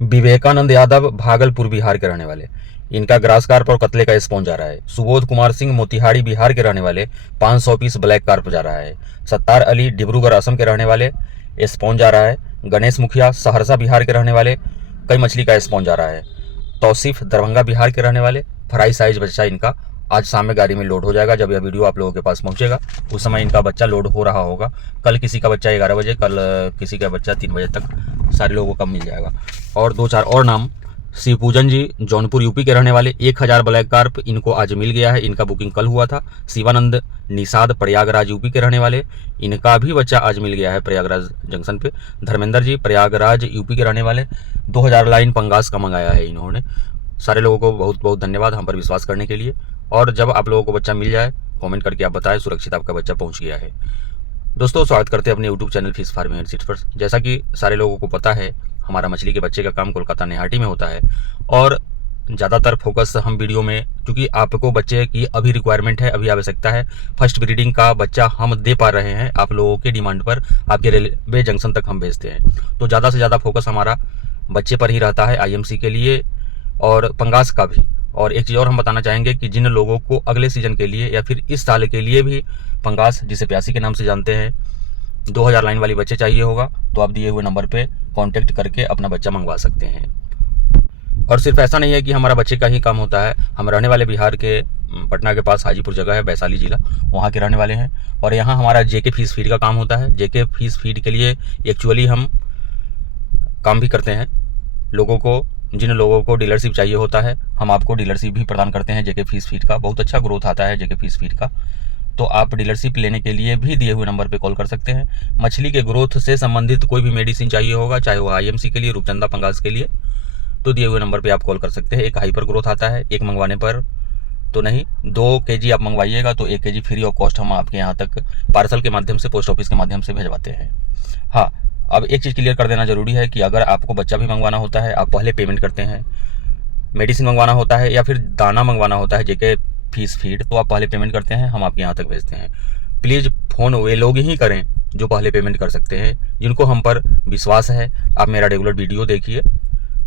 विवेकानंद यादव भागलपुर बिहार के रहने वाले, इनका ग्रास कार्प और कतले का स्पॉन जा रहा है। सुबोध कुमार सिंह मोतिहारी बिहार के रहने वाले, 500 पीस ब्लैक कार्प जा रहा है। सत्तार अली डिब्रूगढ़ असम के रहने वाले, स्पॉन जा रहा है। गणेश मुखिया सहरसा बिहार के रहने वाले, कई मछली का स्पॉन जा रहा है। तौसीफ दरभंगा बिहार के रहने वाले, फ्राई साइज बच्चा इनका आज शाम में गाड़ी में लोड हो जाएगा। जब यह वीडियो आप लोगों के पास पहुंचेगा उस समय इनका बच्चा लोड हो रहा होगा। कल किसी का बच्चा 11 बजे, कल किसी का बच्चा 3 बजे तक सारे लोगों का मिल जाएगा। और 2-4 और नाम, शिवपूजन जी जौनपुर यूपी के रहने वाले, 1000 ब्लैक कार्प इनको आज मिल गया है। इनका बुकिंग कल हुआ था। शिवानंद निषाद प्रयागराज यूपी के रहने वाले, इनका भी बच्चा आज मिल गया है प्रयागराज जंक्शन पे। धर्मेंद्र जी प्रयागराज यूपी के रहने वाले, 2000 लाइन पंगास का मंगाया है इन्होंने। सारे लोगों को बहुत बहुत धन्यवाद हम पर विश्वास करने के लिए। और जब आप लोगों को बच्चा मिल जाए कमेंट करके आप बताएं सुरक्षित आपका बच्चा पहुंच गया है। दोस्तों स्वागत करते हैं अपने YouTube channel fish farming and seeds पर। जैसा कि सारे लोगों को पता है हमारा मछली के बच्चे का काम कोलकाता नेहाटी में होता है और ज़्यादातर फोकस हम वीडियो में, क्योंकि आपको बच्चे की अभी रिक्वायरमेंट है, अभी आवश्यकता है, फर्स्ट ब्रीडिंग का बच्चा हम दे पा रहे हैं आप लोगों के डिमांड पर, आपके रेलवे जंक्शन तक हम भेजते हैं। तो ज़्यादा से ज़्यादा फोकस हमारा बच्चे पर ही रहता है, IMC के लिए और पंगास का भी। और एक चीज़ और हम बताना चाहेंगे कि जिन लोगों को अगले सीजन के लिए या फिर इस साल के लिए भी पंगास, जिसे प्यासी के नाम से जानते हैं, 2000 लाइन वाली बच्चे चाहिए होगा तो आप दिए हुए नंबर पे कांटेक्ट करके अपना बच्चा मंगवा सकते हैं। और सिर्फ ऐसा नहीं है कि हमारा बच्चे का ही काम होता है, हम रहने वाले बिहार के पटना के पास हाजीपुर जगह है, वैशाली जिला, वहाँ के रहने वाले हैं। और यहाँ हमारा JK फिश फीड का काम होता है। JK फिश फीड के लिए एक्चुअली हम काम भी करते हैं। लोगों को, जिन लोगों को डीलरशिप चाहिए होता है, हम आपको डीलरशिप भी प्रदान करते हैं। JK फिश फीड का बहुत अच्छा ग्रोथ आता है JK फिश फीड का। तो आप डीलरशिप लेने के लिए भी दिए हुए नंबर पे कॉल कर सकते हैं। मछली के ग्रोथ से संबंधित कोई भी मेडिसिन चाहिए होगा, चाहे वो IMC के लिए, रूपचंदा पंगास के लिए, तो दिए हुए नंबर पे आप कॉल कर सकते हैं। एक हाइपर ग्रोथ आता है, एक मंगवाने पर तो नहीं, 2 kg आप मंगवाइएगा तो 1 kg फ्री ऑफ कॉस्ट हम आपके यहाँ तक पार्सल के माध्यम से, पोस्ट ऑफिस के माध्यम से भेजवाते हैं। हाँ, अब एक चीज़ क्लियर कर देना जरूरी है कि अगर आपको बच्चा भी मंगवाना होता है, आप पहले पेमेंट करते हैं, मेडिसिन मंगवाना होता है या फिर दाना मंगवाना होता है JK फिश फीड, तो आप पहले पेमेंट करते हैं, हम आपके यहाँ तक भेजते हैं। प्लीज़ फ़ोन वे लोग ही करें जो पहले पेमेंट कर सकते हैं, जिनको हम पर विश्वास है। आप मेरा रेगुलर वीडियो देखिए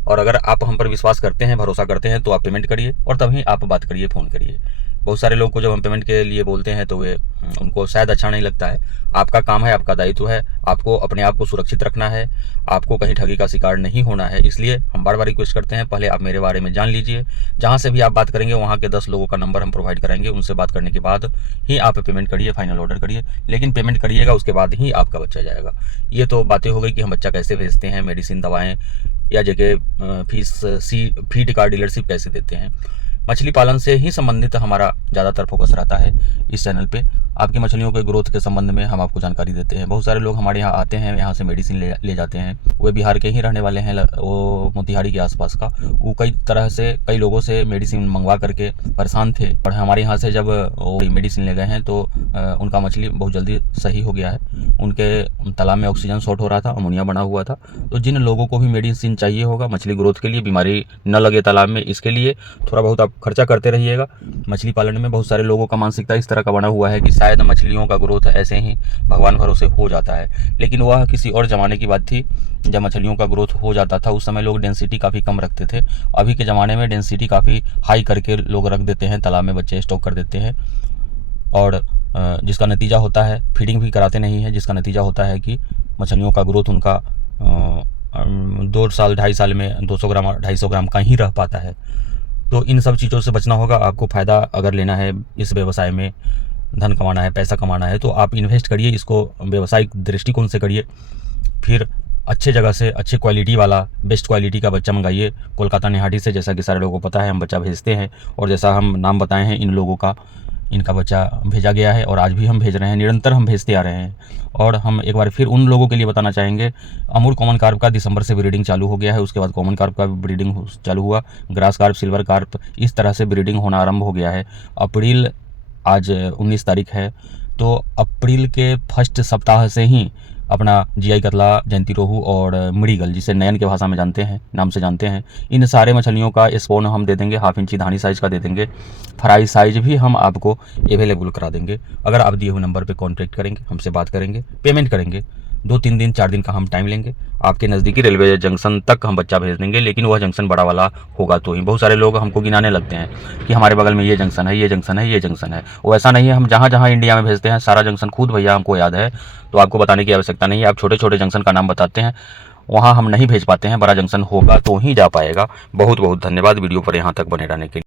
और अगर आप हम पर विश्वास करते हैं, भरोसा करते हैं, तो आप पेमेंट करिए और तभी आप बात करिए, फ़ोन करिए। बहुत सारे लोग को जब हम पेमेंट के लिए बोलते हैं तो वे उनको शायद अच्छा नहीं लगता है। आपका काम है, आपका दायित्व है, आपको अपने आप को सुरक्षित रखना है, आपको कहीं ठगी का शिकार नहीं होना है। इसलिए हम बार बार रिक्वेस्ट करते हैं, पहले आप मेरे बारे में जान लीजिए। जहाँ से भी आप बात करेंगे वहाँ के 10 लोगों का नंबर हम प्रोवाइड कराएंगे, उनसे बात करने के बाद ही आप पेमेंट करिए, फाइनल ऑर्डर करिए। लेकिन पेमेंट करिएगा उसके बाद ही आपका बच्चा जाएगा। ये तो बातें हो गई कि हम बच्चा कैसे भेजते हैं, मेडिसिन, दवाएँ या JK फिश फीड का डीलरशिप कैसे देते हैं। मछली पालन से ही संबंधित हमारा ज़्यादातर फोकस रहता है इस चैनल पे। आपकी मछलियों के ग्रोथ के संबंध में हम आपको जानकारी देते हैं। बहुत सारे लोग हमारे यहाँ आते हैं, यहाँ से मेडिसिन ले जाते हैं। वे बिहार के ही रहने वाले हैं, वो मोतिहारी के आसपास का। वो कई तरह से, कई लोगों से मेडिसिन मंगवा करके परेशान थे, और हमारे यहाँ से जब वो मेडिसिन ले गए हैं तो उनका मछली बहुत जल्दी सही हो गया है। उनके तालाब में ऑक्सीजन शॉर्ट हो रहा था, अमोनिया बना हुआ था। तो जिन लोगों को भी मेडिसिन चाहिए होगा मछली ग्रोथ के लिए, बीमारी न लगे तालाब में, इसके लिए थोड़ा बहुत आप खर्चा करते रहिएगा। मछली पालन में बहुत सारे लोगों का मानसिकता इस तरह का बना हुआ है कि शायद मछलियों का ग्रोथ ऐसे ही भगवान भरोसे हो जाता है, लेकिन वह किसी और ज़माने की बात थी जब मछलियों का ग्रोथ हो जाता था। उस समय लोग डेंसिटी काफ़ी कम रखते थे। अभी के ज़माने में डेंसिटी काफ़ी हाई करके लोग रख देते हैं, तालाब में बच्चे स्टॉक कर देते हैं, और जिसका नतीजा होता है, फीडिंग भी कराते नहीं है, जिसका नतीजा होता है कि मछलियों का ग्रोथ उनका 2 साल 2.5 साल में 200 ग्राम 250 ग्राम का ही रह पाता है। तो इन सब चीज़ों से बचना होगा। आपको फ़ायदा अगर लेना है, इस व्यवसाय में धन कमाना है, पैसा कमाना है, तो आप इन्वेस्ट करिए, इसको व्यावसायिक दृष्टिकोण से करिए। फिर अच्छे जगह से अच्छे क्वालिटी वाला, बेस्ट क्वालिटी का बच्चा मंगाइए कोलकाता नेहाटी से। जैसा कि सारे लोगों को पता है हम बच्चा भेजते हैं, और जैसा हम नाम बताए हैं इन लोगों का, इनका बच्चा भेजा गया है और आज भी हम भेज रहे हैं, निरंतर हम भेजते आ रहे हैं। और हम एक बार फिर उन लोगों के लिए बताना चाहेंगे, अमूर कॉमन कार्प का दिसंबर से ब्रीडिंग चालू हो गया है, उसके बाद कॉमन कार्प का भी ब्रीडिंग चालू हुआ, ग्रास कार्प, सिल्वर कार्प, इस तरह से ब्रीडिंग होना आरंभ हो गया है। अप्रैल, आज 19 तारीख है, तो अप्रैल के फर्स्ट सप्ताह से ही अपना GI कतला, जयंती रोहू और मृगल, जिसे नयन के भाषा में जानते हैं, नाम से जानते हैं, इन सारे मछलियों का स्पॉन हम दे देंगे, 1/2 इंची धानी साइज़ का दे देंगे। फ्राई साइज भी हम आपको अवेलेबल करा देंगे। अगर आप दिए हुए नंबर पे कांटेक्ट करेंगे, हमसे बात करेंगे, पेमेंट करेंगे, 2-3 दिन 4 दिन का हम टाइम लेंगे। आपके नज़दीकी रेलवे जंक्शन तक हम बच्चा भेज देंगे, लेकिन वह जंक्शन बड़ा वाला होगा तो ही। बहुत सारे लोग हमको गिनाने लगते हैं कि हमारे बगल में ये जंक्शन है, ये जंक्शन है, ये जंक्शन है। वो ऐसा नहीं है, हम जहाँ जहाँ इंडिया में भेजते हैं सारा जंक्शन खुद भैया हमको याद है, तो आपको बताने की आवश्यकता नहीं है। आप छोटे छोटे जंक्शन का नाम बताते हैं, वहाँ हम नहीं भेज पाते हैं। बड़ा जंक्शन होगा तो ही जा पाएगा। बहुत बहुत धन्यवाद वीडियो पर यहाँ तक बने रहने के लिए।